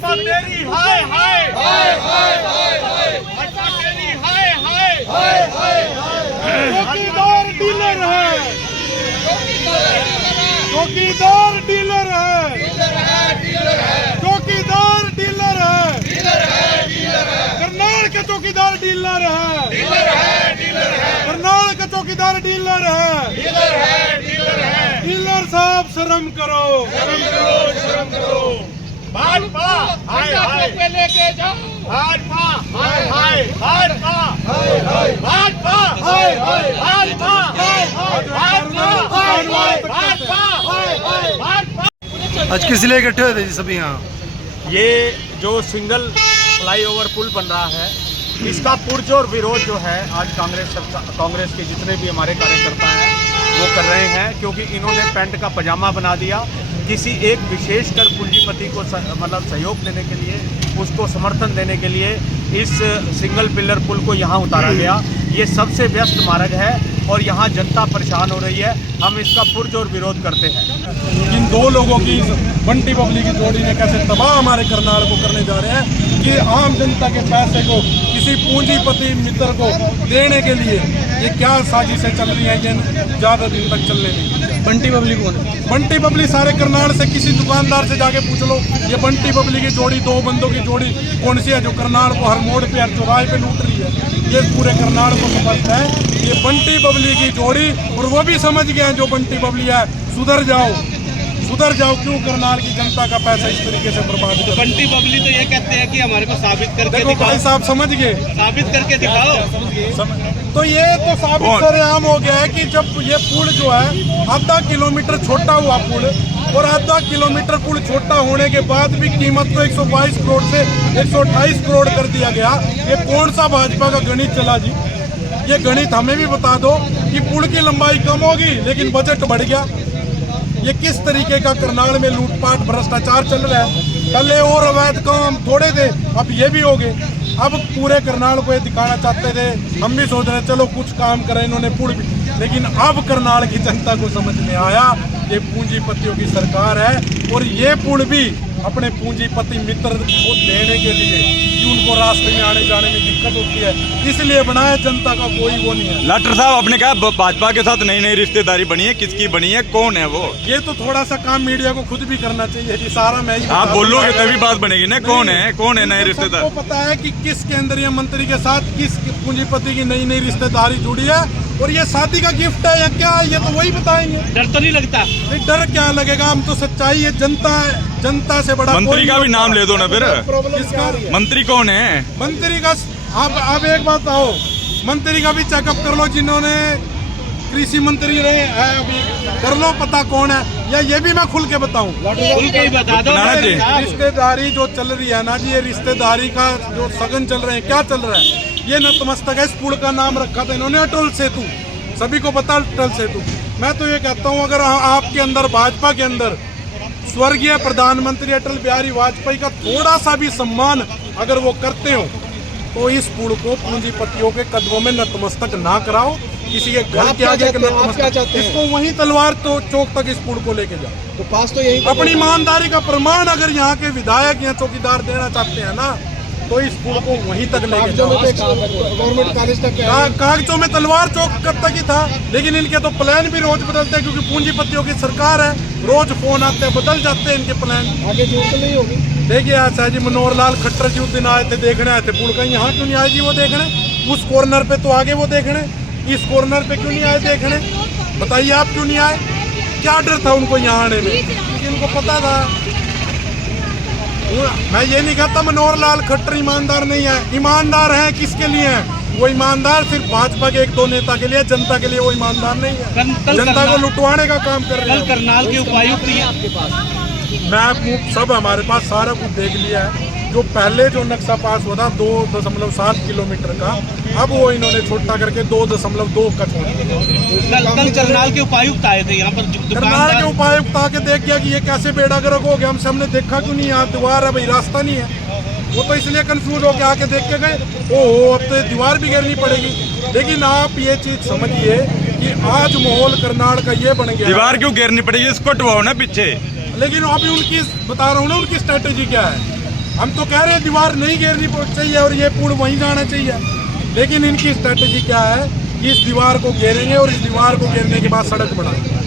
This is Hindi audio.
भाजपा तेरी हाय हाय हाय हाय हाय, भाजपा तेरी हाय हाय हाय हाय हाय। चौकीदार डीलर है, चौकीदार डीलर है, चौकीदार डीलर है, करनाल के चौकीदार डीलर है, करनाल का चौकीदार डीलर है, डीलर साहब शर्म करो, शर्म करो। भाजपा हाय हाय पे लेके जाओ, भाजपा हाय हाय, भाजपा हाय हाय, भाजपा हाय हाय, भाजपा हाय हाय, भाजपा हाय हाय, भाजपा हाय हाय, भाजपा। आज किस लिए इकट्ठे हुए थे जी सभी यहाँ? ये जो सिंगल फ्लाईओवर पुल बन रहा है, इसका पुरजोर विरोध जो है आज कांग्रेस के जितने भी हमारे कार्यकर्ता हैं वो कर रहे हैं, क्योंकि इन्होंने पैंट का पजामा बना दिया। किसी एक विशेषकर पूंजीपति को मतलब सहयोग देने के लिए, उसको समर्थन देने के लिए इस सिंगल पिलर पुल को यहाँ उतारा गया। ये सबसे व्यस्त मार्ग है और यहाँ जनता परेशान हो रही है। हम इसका पुरजोर विरोध करते हैं। इन दो लोगों की बंटी बबली की जोड़ी ने कैसे तबाह हमारे करनाल को करने जा रहे हैं कि आम जनता के पैसे को किसी पूंजीपति मित्र को देने के लिए ये क्या साजिशें चल रही हैं, ये ज़्यादा दिन तक चलने नहीं। बंटी बबली कौन है? बंटी बबली सारे करनाल से किसी दुकानदार से जाके पूछ लो, ये बंटी बबली की जोड़ी, दो बंदों की जोड़ी कौन सी है जो करनाल को हर मोड़ पे हर चौराहे पे लूट रही है। ये पूरे करनाल को समझता है ये बंटी बबली की जोड़ी, और वो भी समझ गए हैं जो बंटी बबली है। सुधर जाओ, सुधर जाओ। क्यों करनाल की जनता का पैसा इस तरीके से बर्बाद कर? बंटी बबली तो ये कहते हैं कि हमारे को साबित करके देखो दिखाओ। भाई साहब समझ गए, साबित करके दिखाओ। तो ये तो साबित सरेआम हो गया है कि जब ये पुल जो है आधा किलोमीटर छोटा हुआ पुल, और आधा किलोमीटर पुल छोटा होने के बाद भी कीमत को 122 करोड़ से 128 करोड़ कर दिया गया। ये कौन सा भाजपा का गणित चला जी? ये गणित हमें भी बता दो कि पुल की लंबाई कम होगी लेकिन बजट बढ़ गया। ये किस तरीके का करनाल में लूटपाट भ्रष्टाचार चल रहा है? पहले और अवैध काम थोड़े थे, अब ये भी हो गए। अब पूरे करनाल को ये दिखाना चाहते थे, हम भी सोच रहे चलो कुछ काम करें, इन्होंने पुल भी, लेकिन अब करनाल की जनता को समझ में आया ये पूंजीपतियों की सरकार है, और ये पुल भी अपने पूंजीपति मित्र को देने के लिए कि उनको रास्ते में आने जाने में दिक्कत होती है, इसलिए बनाया। जनता का कोई वो नहीं है। लाटर साहब आपने कहा भाजपा के साथ नई नई रिश्तेदारी बनी है, किसकी बनी है, कौन है वो? ये तो थोड़ा सा काम मीडिया को खुद भी करना चाहिए कि सारा मैं ही आप बोलोगे तभी बात बनेगी ना। कौन है नए रिश्तेदार? सबको पता है कि किस केंद्रीय मंत्री के साथ किस पूंजीपति की नई नई रिश्तेदारी जुड़ी है, और ये शादी का गिफ्ट है या क्या है, ये तो वही बताएंगे। डर तो नहीं लगता? नहीं, डर क्या लगेगा, हम तो सच्चाई है। जनता है, जनता से बड़ा मंत्री का भी नाम ले दो ना फिर। किसका? मंत्री कौन है? मंत्री का आप एक बात आओ, मंत्री का भी चेकअप कर लो, जिन्होंने कृषि मंत्री रहे हैं अभी, कर लो पता कौन है, या ये भी मैं खुल के बताऊं? खुल के ही बता दो। रिश्तेदारी जो चल रही है ना जी, ये रिश्तेदारी का जो सगन चल रहे हैं, क्या चल रहा है? ये नतमस्तक है। इस पुल का नाम रखा था इन्होंने अटल सेतु, सभी को पता अटल सेतु। मैं तो ये कहता हूँ अगर आपके अंदर, भाजपा के अंदर स्वर्गीय प्रधानमंत्री अटल बिहारी वाजपेयी का थोड़ा सा भी सम्मान अगर वो करते हो, तो इस पुल को पूंजीपतियों के कदमों में नतमस्तक ना कराओ। किसी के घर के आगे नतमस्तक, इसको वहीं तलवार तो चौक तक इस पुल को लेके जाओ। तो पास तो यही अपनी ईमानदारी का प्रमाण अगर यहाँ के विधायक या चौकीदार देना चाहते हैं ना, तो इस पुल को वहीं तक लेके जाओ। गवर्नमेंट कॉलेज तक कागजों में तलवार चौक कब तक ही था, लेकिन इनके तो प्लान भी रोज बदलते हैं, क्योंकि पूंजीपतियों की सरकार है। रोज फोन आते हैं, बदल जाते हैं इनके प्लान। आगे जरूरत नहीं होगी। देखिए ऐसा है जी, मनोहर लाल खट्टर जी उस दिन आए थे, देखने आए थे पुल का। यहाँ क्यों नहीं आए जी वो देखने? उस कॉर्नर पे तो आगे वो देखने, इस कॉर्नर पे क्यों नहीं आए देखने? बताइए आप क्यों नहीं आए? क्या डर था उनको यहाँ आने में? क्योंकि उनको पता था। मैं ये नहीं कहता मनोहर लाल खट्टर ईमानदार नहीं है, ईमानदार है। किसके लिए है वो ईमानदार? सिर्फ भाजपा के एक दो नेता के लिए, जनता के लिए वो ईमानदार नहीं है। जनता को लुटवाने का काम कर रहे हैं। कल करनाल के उपायुक्त आपके पास, मैं सब हमारे पास सारा कुछ देख लिया है। जो पहले जो नक्शा पास हुआ था 2.7 किलोमीटर का, अब वो इन्होंने छोटा करके 2.2 का छोड़ दिया। कल करनाल के उपायुक्त आए थे यहाँ पर। करनाल के उपायुक्त आके देख गया कि ये कैसे बेड़ा गर्क हो गया। हमसे हमने देखा क्यों नहीं? यहाँ दीवार है भाई, रास्ता नहीं है। वो तो इसलिए कंफ्यूज होके आके देख के गए, ओहो अब तो दीवार भी गिरनी पड़ेगी। लेकिन आप ये चीज समझिए कि आज माहौल करनाल का ये बन गया। दीवार क्यों गिरनी पड़ेगी? इसको हटवाओ ना पीछे। लेकिन अभी उनकी बता रहा हूँ ना, उनकी स्ट्रेटेजी क्या है। हम तो कह रहे हैं दीवार नहीं घेरनी चाहिए और ये पुल वहीं जाना चाहिए, लेकिन इनकी स्ट्रेटेजी क्या है कि इस दीवार को घेरेंगे और इस दीवार को घेरने के बाद सड़क बनाएंगे।